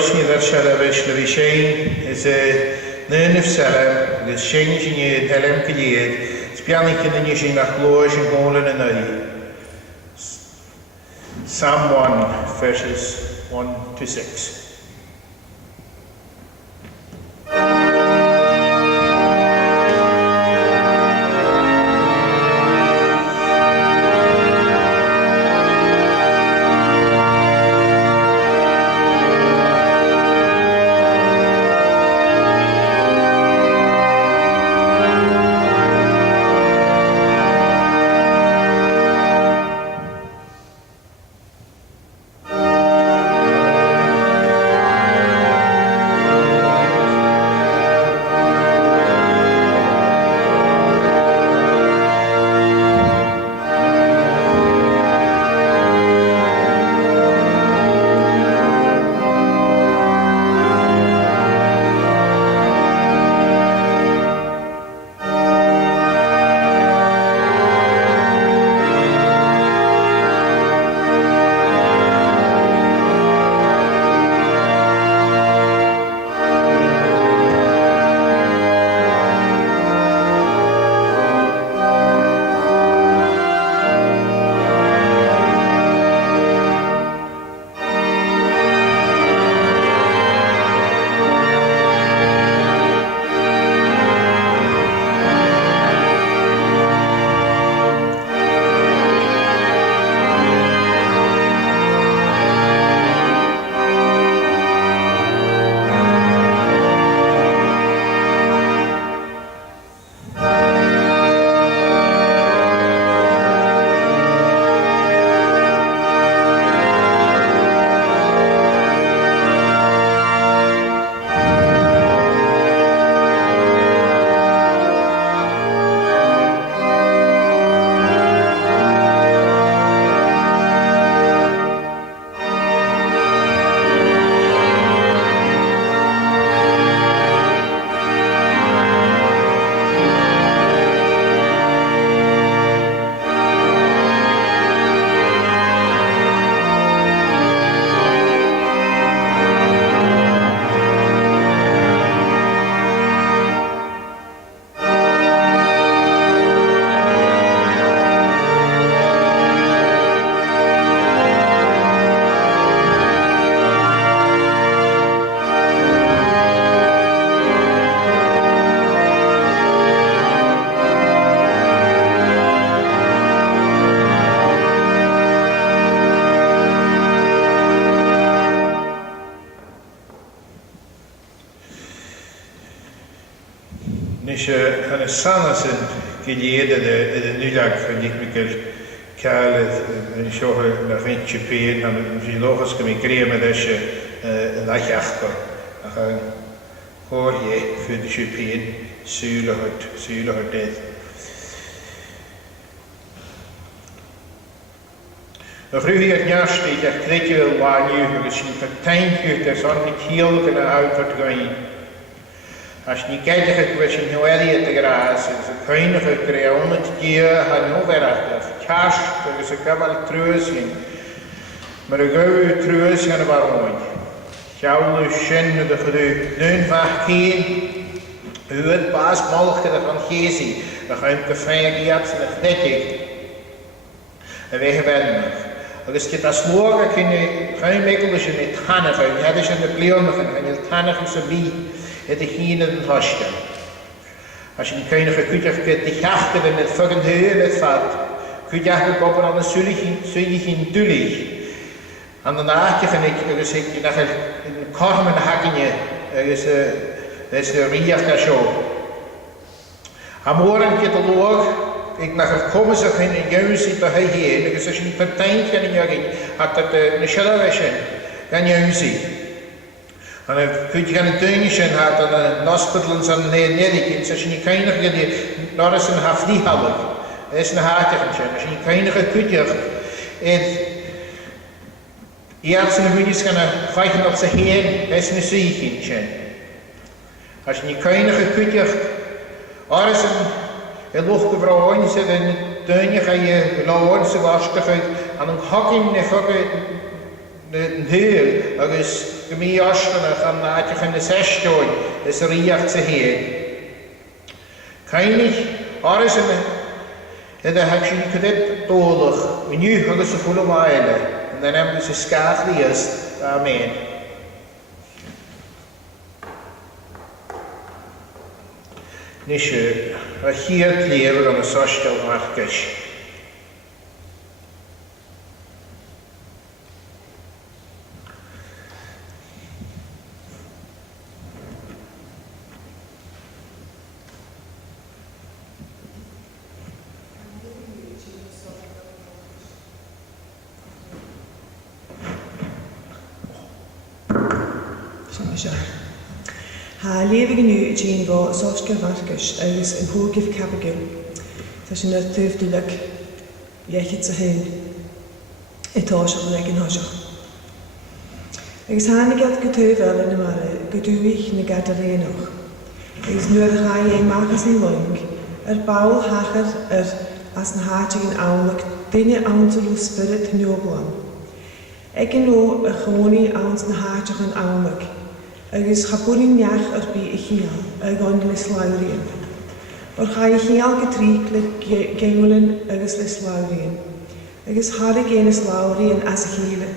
Morrison that Shalavish Lavishain is a none of Salah, the changing it, Helem Kiliad, Spianic in the Nishin nach Loish and Golan and I. Psalm 1, verses 1 to 6. Kan sannas en geliede de nulag van ik mikkel kale en shoge na vintje peen en filogos kan ik kreme desje lachachko. Ach hoor je voor de chipien zuilig dit. Maar vroeger het jaarste dat kretje wel waanju, dus je vertijntje dat zo'n niet heel kunnen uit wat gaan. Als je niet kijkt, was je nu erg te graas. Ze kunnen gekreeuwen het keer, had nu werkt. Kast, dat is een kabel truusing. Maar een goede truusing waarom? Jouw schen de gedoe, nu vaak geen. U het pas mogelijk van Gezi, dan ga je een fijn giats en een nettig. En wij hebben nog. Als je dat slogen kun je geen mikkels in het tannen gaan. Je hebt in de pleonen en je tannen is een bie. Het is geen in het hosje. Als je een kleine gekutje kunt die jachten in het volgende heel het vat. Kun je eigenlijk op een zullig in dullig. En daarna kan ik naar een korm en hakje. Dat is de riach daar zo. Am morgen gaat de loog. Ik naar gekomen zich in een juist zit bij hier. Dus als je een partijtje in je had dat een schellewisje. Dan juist. En dan kun je een tuintje had en een hospital en zo'n nederig. Als je niet keinig die Morrison heeft vlieghallig. Dat is een haartje. Als je niet keinig kutje. En je hebt zijn vriendjes gaan vijgen op zijn heen. Dat is een ziekje. Als je niet keinig kutje. Morrison. Het lucht gebrouwen zit in het tuintje ga je laten ze wastig uit. En dan hak je de heel. Dat is gymí osgannach an náideach yn y sesdioen is riach sa hyn. Cainig oris yna hag sy'n cydyd dolwch yn yw hagos y ffwl o wael yn yn emgys y sgach lias. Amen. Nisio, a hir clir yn y sosdol margys. Ha levig nu Jean var sorska varkast agus en húgif cabagul. Tá sin er tufdulag jechit sa hyn etáisach leg an hoisach. Agus hánig at gotúvel in mare godúich na gadarénoch. Agus nuair a chai é magas in loing baul hachar as na hátig in álag dinne ánsel spirit neoblan. Eg in lo a choni áns na hátig in álag. Agus chapurin neach bi I chial gon les laurien. Cha I chial getrí le geulin agus les laurien. Agus harig énas laurien as a chiele.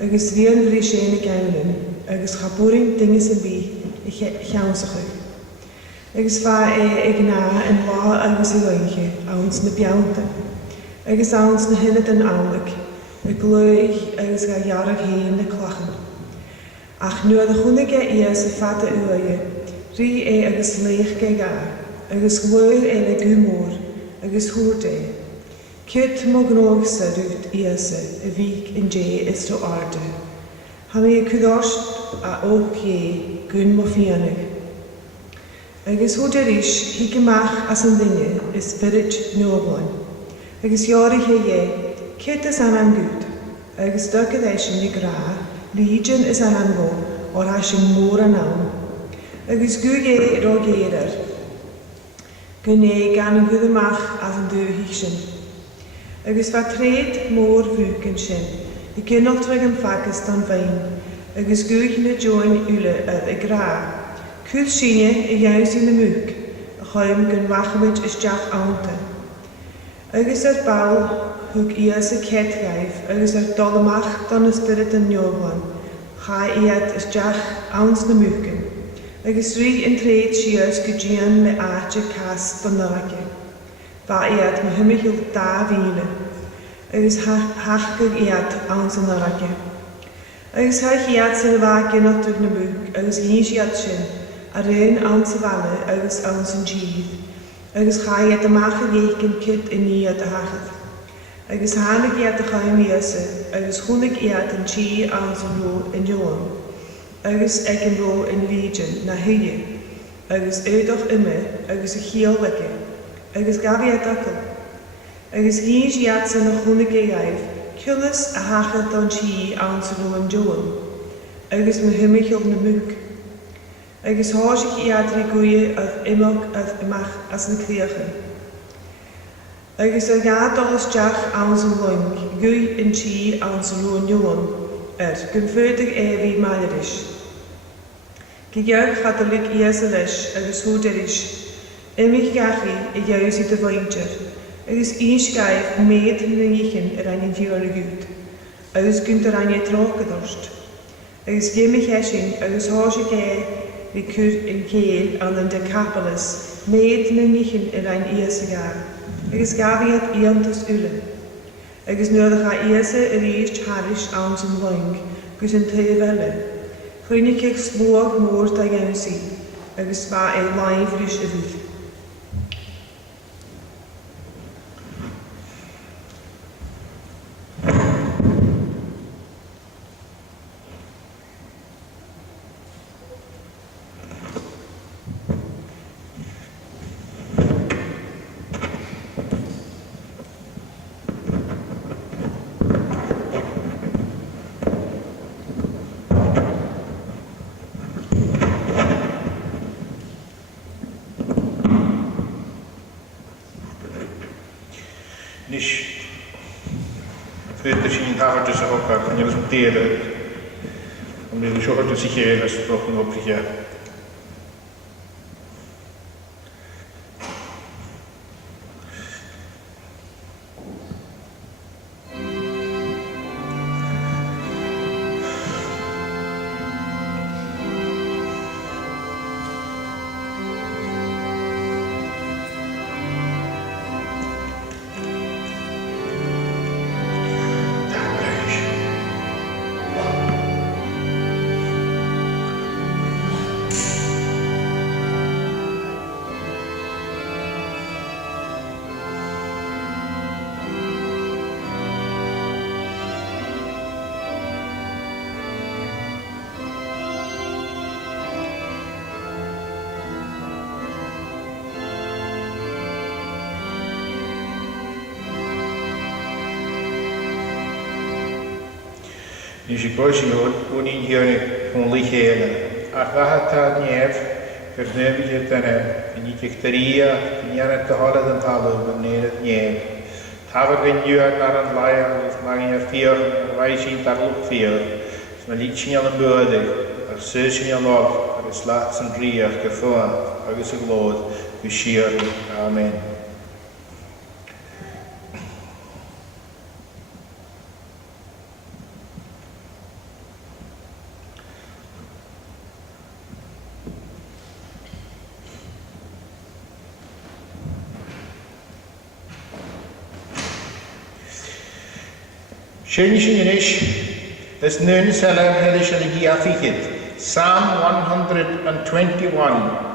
Agus vian vri séna geulin. Agus chapurin dinges in bi I chiansach. Agus va gna en la agus I loinge áns na bianta. Agus áns na hinnet an álag. Gluig agus ga jarig heen na clachen. Ach nu de chunige is fata uaie, ri agus leich ge ga, agus glui le gumor, agus hoorde. Kut mognog sarut iase, vik in jay is to arde. Hami kudost a ook je gun mofianig. Agus hooderish hi gemach as een dinge is spirit noblan. Agus jari je, kut is an am goed, agus dukkedation ni gra, Legion is an ango, or has mór an am. Agus gugé rogéidir. Gunné gan an gudamach as an dúhík sin. Agus va tréad mór vúken sin. I gynnoltreg an fagus dan vein. Agus gug na join ule I gra. Cúd sinne I jaus in na múk. A chaim gun wachamid is jaach ánta. Agus baul hug ias a ketgaif, agus dolamach dan a spirit an neoblan. Cha iad is jaach áns na múken. Agus rí in tréad sias go Jean le áte cas dan narake. Va iad me humichil da víle. Agus hachgug iad áns an narake. Agus haich iad sin va gynnotug na múk, agus hís iad sin, a rein áns a valle, agus áns an tíð. Agus cha iad amach a lékin kit in iad a hachad. Agus hánig iad a chaim iase, agus chunig iad an tí áns an ro in Joan. Agus ag an ro in Legion na hiie. Agus udoch ime, agus a chiel weke. Agus gabi iad akkel. Agus hís iad sin a chunig gaif, kulis a hachad an tí áns an ro in Joan. Agus me humichil na múk. Agus háisig iad riguie of imog of imach as na kriachen. Agus gadolus jaach áns an loing, gui in tí áns an roon joan, gun födig vi mairis. Gegeug gaat de lik ieselis, agus hoederish, imig gachi I jaus I de weintjer, agus inschijf meet na nichen een jure goed, agus gunt een trokedorst. Agus gimmig heshing, agus hoosje vi kur in keel aan de kapelis, meet na nichen een iesegaar. Agus gaviad iantus ule. Agus nodig a iese riest harish áns an loing, gus an teivelle. Chwynig eich slwag mór da jaunsi, agus va laifrish I fydd. nu sjocht det sich hier das brochen op hier. Is ik boos in hier een lichtheden. Achterhaat niet, verneem je ten en niet echt ria, niet aan het houden dan halen, wanneer het niet. Hebben we nu naar een leier, of mag je vier, wij zien daar ook vier. Het is een liedje aan de bode, er zes je nog, er is laat zijn drie gevoel, er is een gloed, geschier, amen. Shinshinish, this noon seller helishali afikit, Psalm 121.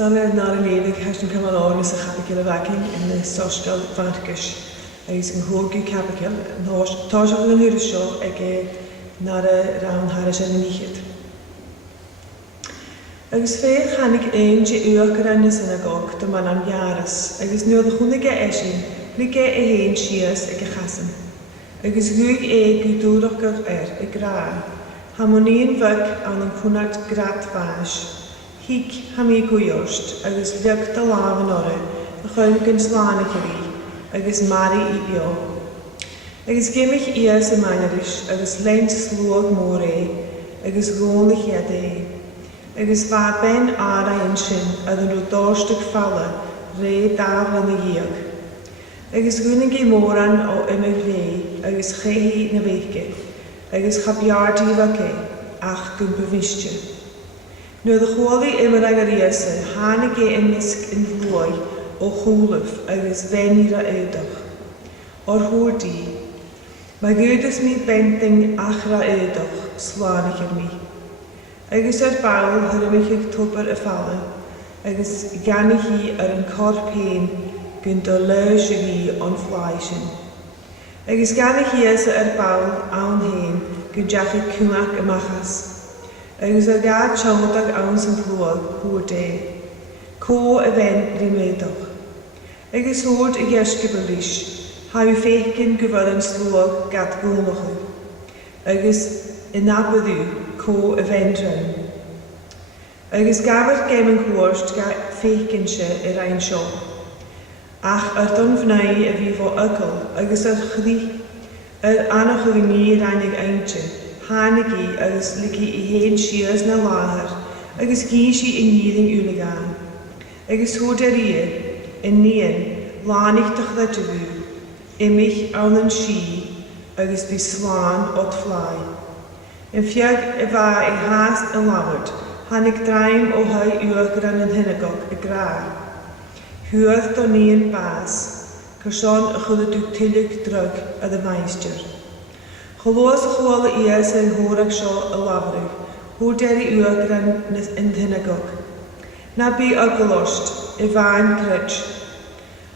Sanna nar an évig heis an cymal áin is a chapagil a vacin in the sosgal fargus. Agus an hógu capagil, táisiach an húr seo ag nar a rán haris an níchid. Agus féach chanig ein di uach ar an na synagog do man am jaras, agus nuad a chunig a esin, blig a hen sias ag a chasan. Agus gwyg gudúrach i gra, hamoníon vag an an chwnad grat fas. Hig ham I gwyorst, agus liag da laf an orra, a chwylig yn slánach a rí, agus mari I bio. Agus gymich ias y manarish, agus lent slwag mór agus gónlich iad agus fa ben ara yn sin, ad yn rw dorstig falla, daf yn y giag. Agus gwnig I móran o ymig agus chehi na beiche, agus chabiardi vace, ach gyn bevistje. Nu de chwali immer ag ar iasa, hánig ymysg yn ddwy o chwlwf agus venir a eidach. O'r hwrdi, mae gydys mi benting achra eidach slánach ar mi. Agus ar bawl hyrmych ag tŵber y ffala, agus gannig hi ar yn corp hen gyn do leis y hi o'n flaisyn. Agus gannig hi as ar bawl awn hen gyn jach I cwmach y machas. Agus ar gad siawdag awn sy'n clwag hwyr de. Co y fen rimedach. Agus hwyd y gesgybylish, ha yw fechgyn gyfer yn slwag gad gwlwch. Agus ynabyddu co y fen rhan. Agus gafod gem yn gwrst ga fechgyn se yr ein sio. Ach ar don fnau y fi fo ygol, agus ar chdi, ar anach o gynnu reinig eintje, hánig I agus ligi I hen sias na láhar, agus gys I níring uligan. Agus hwyd ar yn nian, lánig dach ddadjyfu, imich awn yn si, agus bi slán ot flai. Yn fiag y fa I haast yn lawyd, hannig draim o hau uach ran yn hynagog y gra. Hwyrth do nian bas, cyrsion y chwyd y tilig drug a dy meister. Choloos chwal ias yn hwrach sio y lafrug, hwr deri uach ran yn hynagog. Na bi agolost, y fain crydg.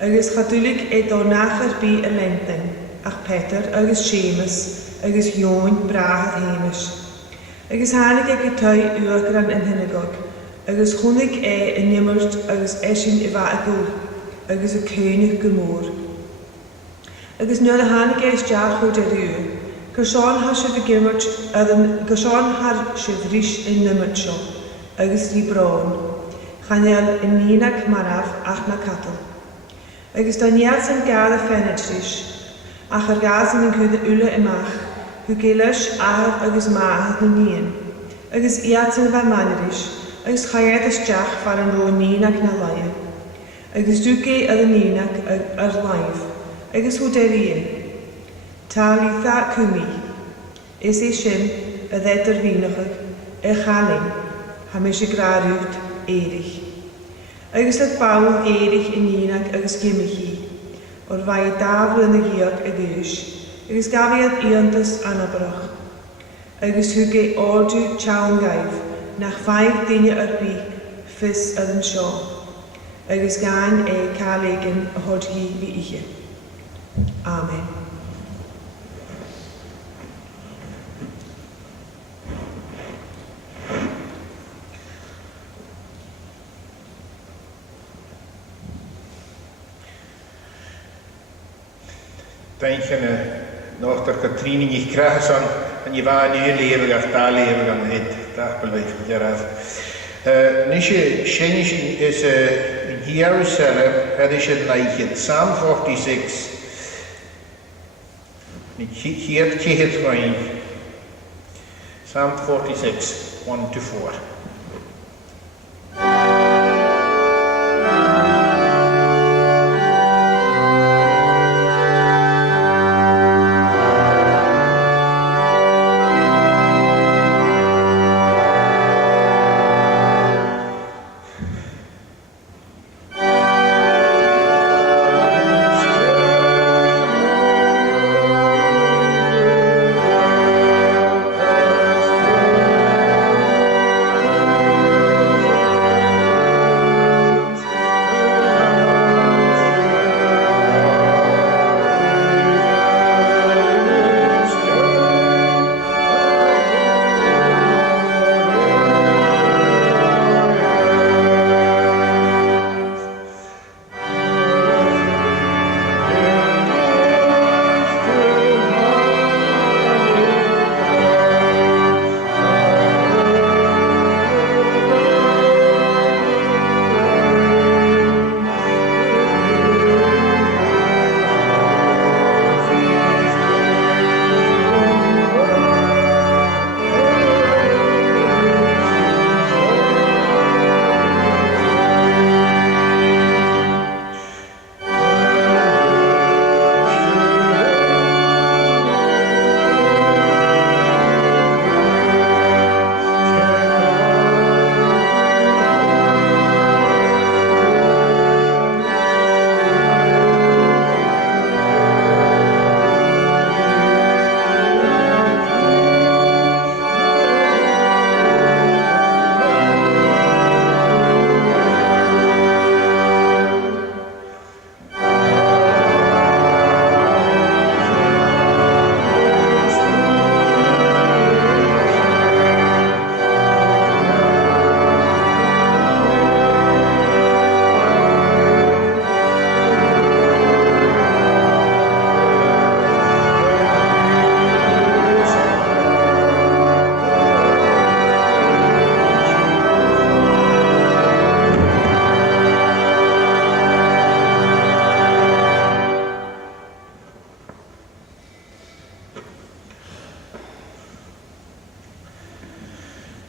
Agus chadwlig do nachar bi y lentyn, ach Peter agus Seamus, agus Join brahad heimish. Agus hanig ag y tau uach ran yn hynagog, agus chwnig yn nimmert agus esin I fa agwl, agus y ceunig gymwr. Agus nuad a hanig stiach hwr deri uach, Gyrsion har sydd y gymryd, gyrsion har sydd rys yn nymryd sio, agus ri bron. Chanel yn ninag maraf ach na catol. Agus da niad sy'n gael y ffened rys, ach ar gas yn gwyd ule ymach, hw gilys ahad agus mahad na nien. Agus iad sy'n fa manrys, agus chaiad ysdiach far yn rô ninag na laia. Agus dwge ad y ninag ar laif, agus hw derien. Talitha cwmi, is ei sin y ddedr finachig, y chaling, ham eisiau grariwt erich. Agus at bawl erich yn unag agus gymich hi, o'r fai dafl yn y giog y gys, agus gafiad iondus anabrach. Agus hwge ordw chawn gaif, nach faif dynia ar bi, ffys ad yn sio. Agus gan cael egin y hod hi fi ihe. Amen. Denk nog dat Katrine niet krijgt en je waar nu leven of daar leven aan het dagbeleid gerad. Nisje Shenish is in Jerusalem, het is een lijstje, Psalm 46. Hier het gewoon. Psalm 46, 1-4.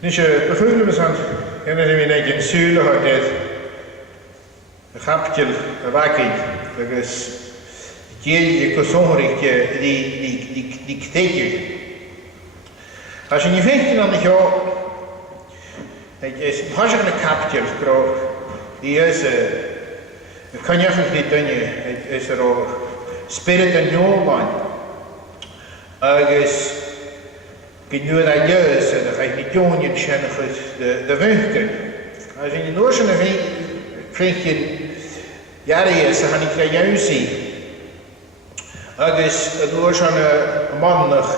Niet je begonnen we aan en dan hebben we een zuur gehad dit. Een grapje, een wakkie, dat is je gezongerig die kteetje. Als je niet vindt dan je het is pas een kapje groot. Die is het kan je eigenlijk niet doen. Het is er ook spirit en jolan. Ergens nu dat juist, dan ga je niet doen, je kent de winkel. Als je in de Noorse vind je jaren is, dan ga je niet juist zien. Ergens het Noorse een man nog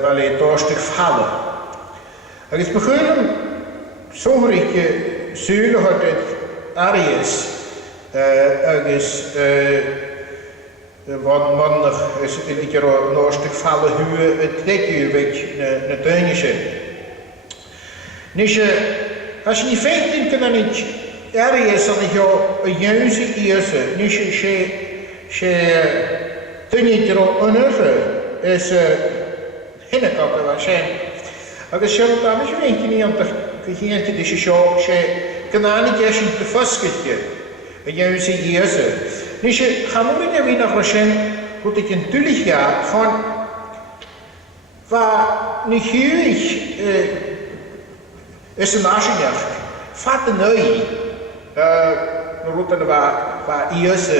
wel een doorstuk vallen. Ergens beginnen sommige zuilen had het areas, ergens wat man nog een keer een doorstuk vallen hoe het dekje weet een tuinje. Dus als je niet vindt, dan kan niet areas dan je een juiste eerste. Dus je tuinje er ook onderge is hinnekappen waarschijnlijk. Als je dat dan weet je niet aan te gegeven, dus je kan niet eens te vastgeven. En je ziet hier zo. Dus je gaat nu weer naar Reza, wat ik natuurlijk ga van waar niet huwelijk is een nationaal. Vat de nui. Routen waar eerst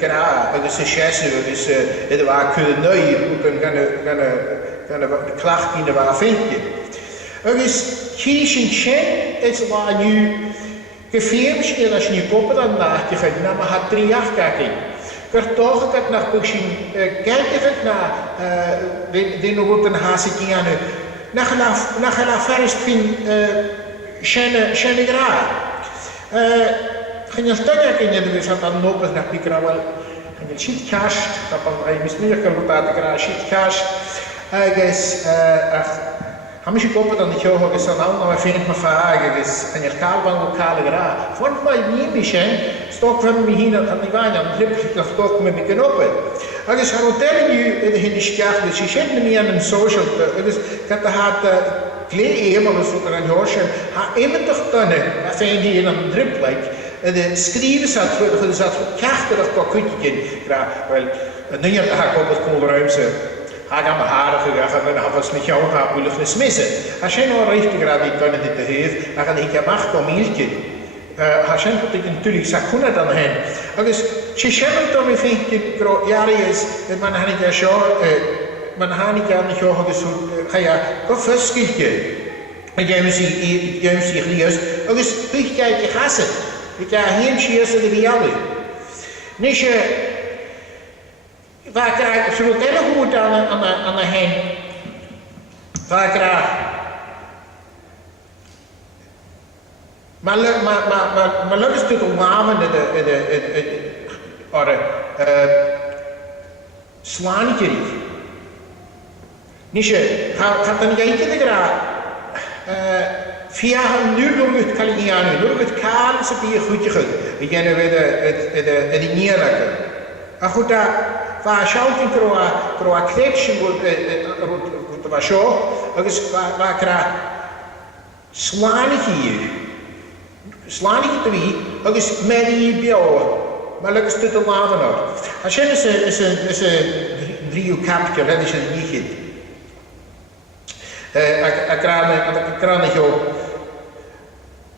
kanaal, dat is een chesse, dat is het waar kunnen nui, routen gaan de klacht in de waar vind je. Dus kiezen chen is waar nu gefilmd als je niet kopen dan naar je gaat naar maar 3 jaar kijken. Kartoffel gaat naar pushing kijken naar de routen haast ik aan nu. Naar verder spin chen graag. Gaan je stuk in je dus dan lopen naar pikra wel. Gaan je shit cash, dat dan misschien kan rotaten graag shit cash. Guys, Hamish kopen dan niet heel hoog, dan allemaal vind ik me vragen, dus en je kaal van lokale graag. Vond mij niet misschien, stok van me hier aan de wijn, dan drip ik dat stok met me knoppen. Dus gaan hotel nu in de schacht, dus je zit me niet aan een social, dus ik had de haat klee helemaal dus wat er aan hoorschen, ha even toch dan, dat vind je hier aan de drip lijkt. De schrijven zat krachtig op kutje, graag, wel, een ding dat ik op het koolruimse. Hij gaat mijn haren gegaan en hij was met jou gaan willen smissen. Als je nou richtig raad niet kunnen dit te heeft, dan ga ik je macht om hieltje. Als je natuurlijk zag kunnen dan heen. Dus je schemmelt dan weer vind je jaren is, man had ik ja zo, man had ik ja niet zo gezocht, ga je op verschilje. En jij ziet liefst, dus picht jij je gassen. Ik ga hier schiessen de bialen. Niet je. Waar krijg je het hele goed aan de heen? Waar krijg maar leuk is het om namen slaantje niet. Niet je gaat dan niet eentje te graag. Via nu nog het Kaligiano, nog het Kaanse bier goedje goed. We gaan weer het neerleggen. Maar goed daar. Waar shouting kroa klepje wordt was zo, dus waar kra slanige te wie, dus met die bouwen, maar lekker stuk te laven nog. Als je is een driehoek kapje, dat is een niet. Ik kra niet op.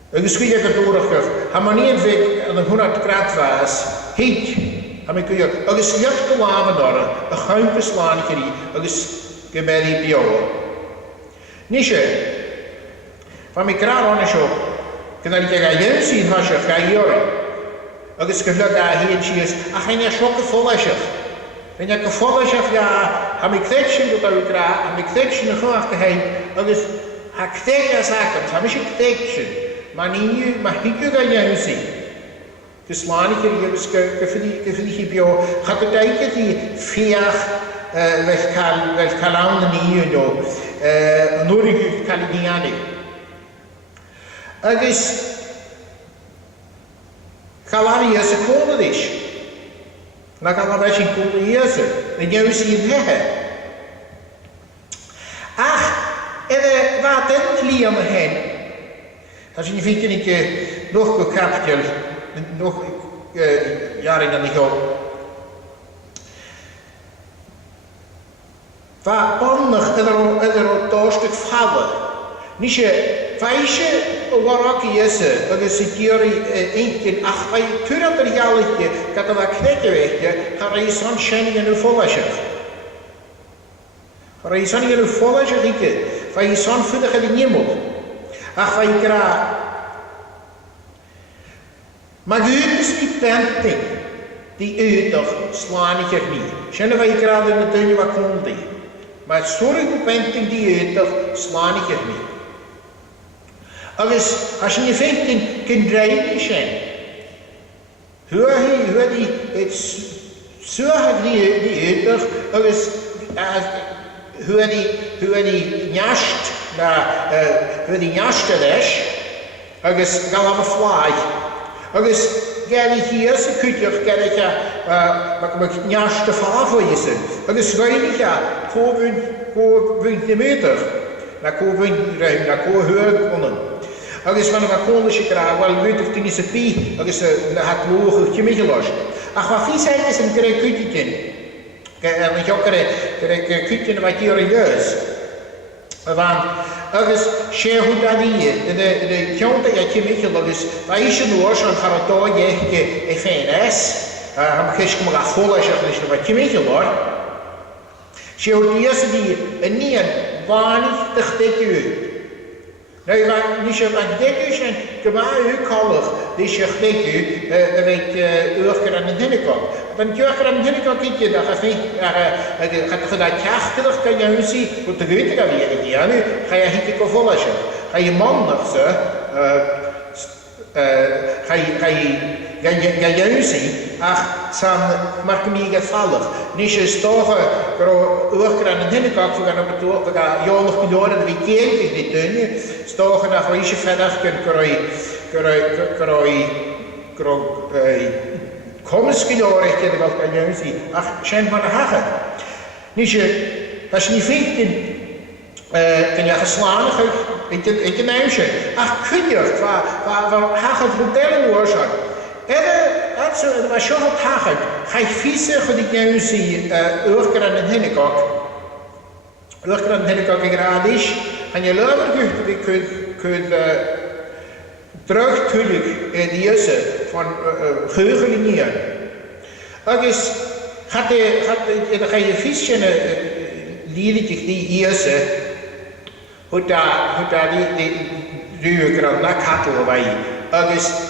Dus wie ik het doorgeef, hij maar niet weg aan de 100 graad was, heet. Ik kun je ook eens jacht te laven door een guimpe slaanikerie, ook eens gemerrie bioen. Niet je, van mijn kraal aan de show, kan dat niet gaan zien als je gaat joren. Ook eens geluk daar hier is, ach en je schokken vol is je. En je vol is je, ja, aan mijn kletschen dat ook kraal, aan mijn kletschen nog achterheen, ook eens, ha kteja zaken, aan mijn kletschen, maar niet je gaan zien. De slaanike die je bio gaat het eigenlijk die 4 weg kalanden hier no nodig Kaligiani. Dus Kalani is een kolonisch. Dan kan dat een kolonisch. En jij ziet het. Ach, en wat den liam hen. Als je vindt ik nog gekaptel, nog jaren dan niet op. Waar onnig er al doorstuk vallen. Niet je weisje waarop je is, dat is het hier in ach, wij turen er jalletje, dat er wat knekken weet je, gaat er je zo'n schijning in uw volletje. Gaat er je zo'n in uw volletje rieken, waar je zo'n voedig in de niemel. Ach, wij graag. Maar u is die penting, die u toch slaan ik er niet. Schijnen wij graag in de tuin wat komt die. Maar zorg op penting die u toch slaan ik er niet. Als je vindt in draaien zijn, hoe die het zorg die u toch, hoe die njast, hoe die njast is, gaan we fly. Ga ik hier zo kutje, ga ik met njast te vallen voor je zijn. Ga ik ja, gewoon de meter, naar hoger konden. Van een Kholosi graag, wel weet of die is een pie, had logisch je meegelost. Ach, wat vies is een kreeg kutje. En ik ook kreeg kutje wat hier is. Want, schee hoe dat hier, de jonte dat je meegelost, waar is je nu als een garatoor je fijn is, heb ik maar Kholosi wat je meegelost. Schee hoe die is die een niet weinig te dikke. Nee, maar niet zo wat dikke zijn, gemaakt u kallig, die zich dikke, weet uurker aan de binnenkant. Want uurker aan de binnenkant kijk je, dat gaat niet, gaat dat krachtig, kan je nu zien, wat de goede kan weer niet aan nu, ga je hikken volgen. Ga je mandig, ga je nu zien, ach, dan maakt me gevallig. Niet zo stogen, uurker aan de binnenkant, we gaan jolig bedoelen, dat we kijken niet doen. Stogen naar voor je verder komen schidoor echt in wat kan je zien. Ach, schijnt maar de hagen. Niet je, als je niet vindt, kan je geslaan, ik een neusje. Ach, kun je, waar hagen vertellen wordt. En was zo op hagen, ga je vissen voor die neus uurker aan de hinnenkok. Uurker aan de hinnenkok in radisch. En je leuven kunt terugtuurlijk die jussen van geugelingen. Dan ga je visje liedelijk die jussen, hoe daar die ruiker aan de kattel bij.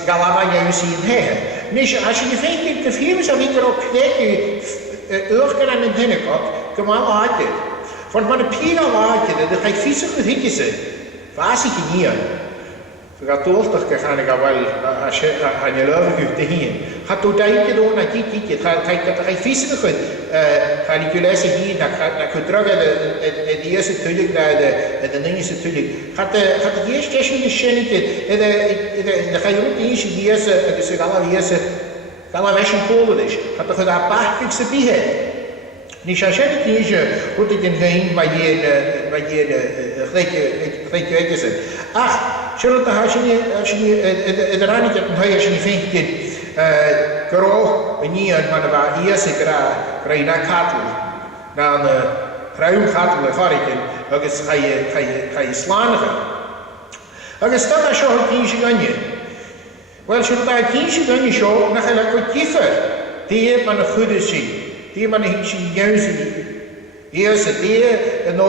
Ga laten je zien heen. Dus als je vindt te veel zou ik er ook kijken, uurker aan de binnenkant, kom maar laten. Want met een pira laatje, dat ga je vies op de hitjes zijn. Waar zit je hier? Je gaat doorstoken, ga ik wel aan je leuven te hier. Ga je denken door naar die kitje, ga je vies op de ga je lessen hier, dan ga je terug en de eerste natuurlijk, naar de Nederlandse natuurlijk. Ga je eerst in de schennetje, dan ga je ook de eerste, die eerste, dus ga je weg in Polen is. Ga je daar een paar fikse bij hebben. Niet als je het niet goed ik in heen waar je gelijk weet is. Ach, zullen we als je de rand hebt, als je niet vindt, kro, niet maar waar eerst ik krijg je naar katel, dan ruim katel varken, dan ga je slaan. Dan is dat als je het niet gaan je. Wel, zullen we het niet gaan je zo, dan ga je wat kiefer. Die heeft maar een goede zin. Die man is een juiste. Hier is het hier, en nu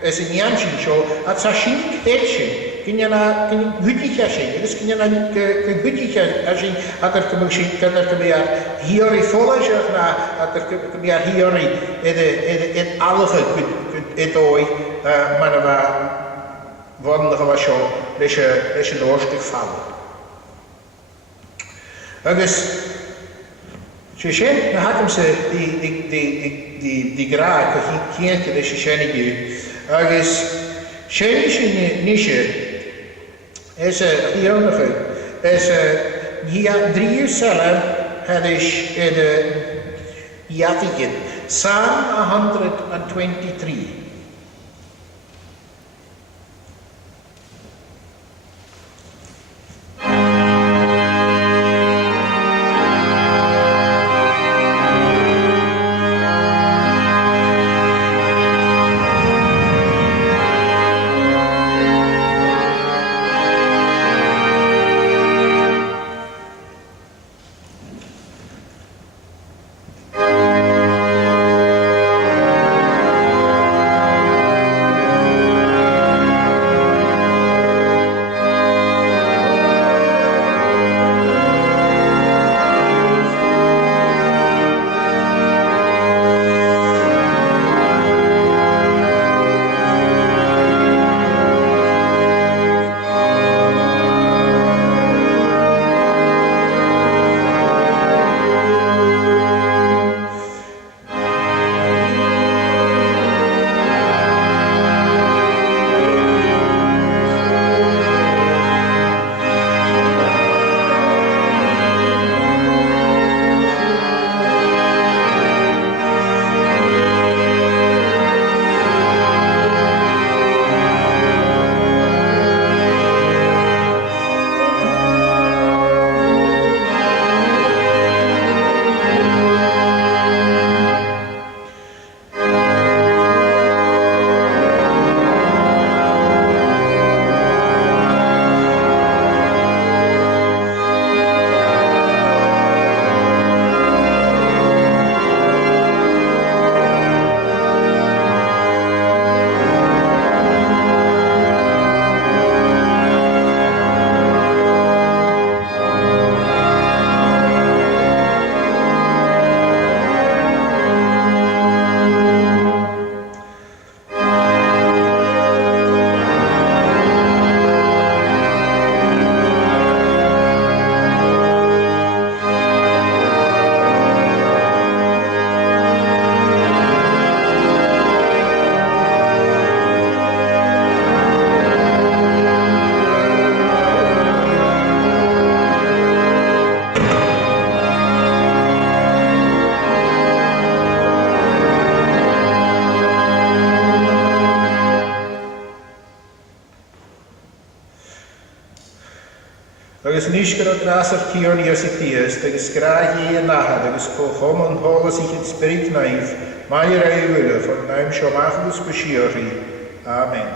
is een jansje zo. Het is een kitje. Kun je een goedje zien? Dus kun je een goedje zien. Dat er kan er meer hier volgen, dat er meer hier in alle het ooit, maar er wonderen was zo, dat je een oorstuk vallen. Dus Sheshen, dan had ze die graag, die kindje, dat Sheshen niet. Dus Sheshen nische is hier is hier 3 uur cellen, het is in de Psalm 123. níosgur o gras o'r cion i os i dias, agus gra hi yn ahad, agus chom yn Kholosi yn spirit naif, mae yr ei wylo, fod naim siomach agus gwsiori. Amen.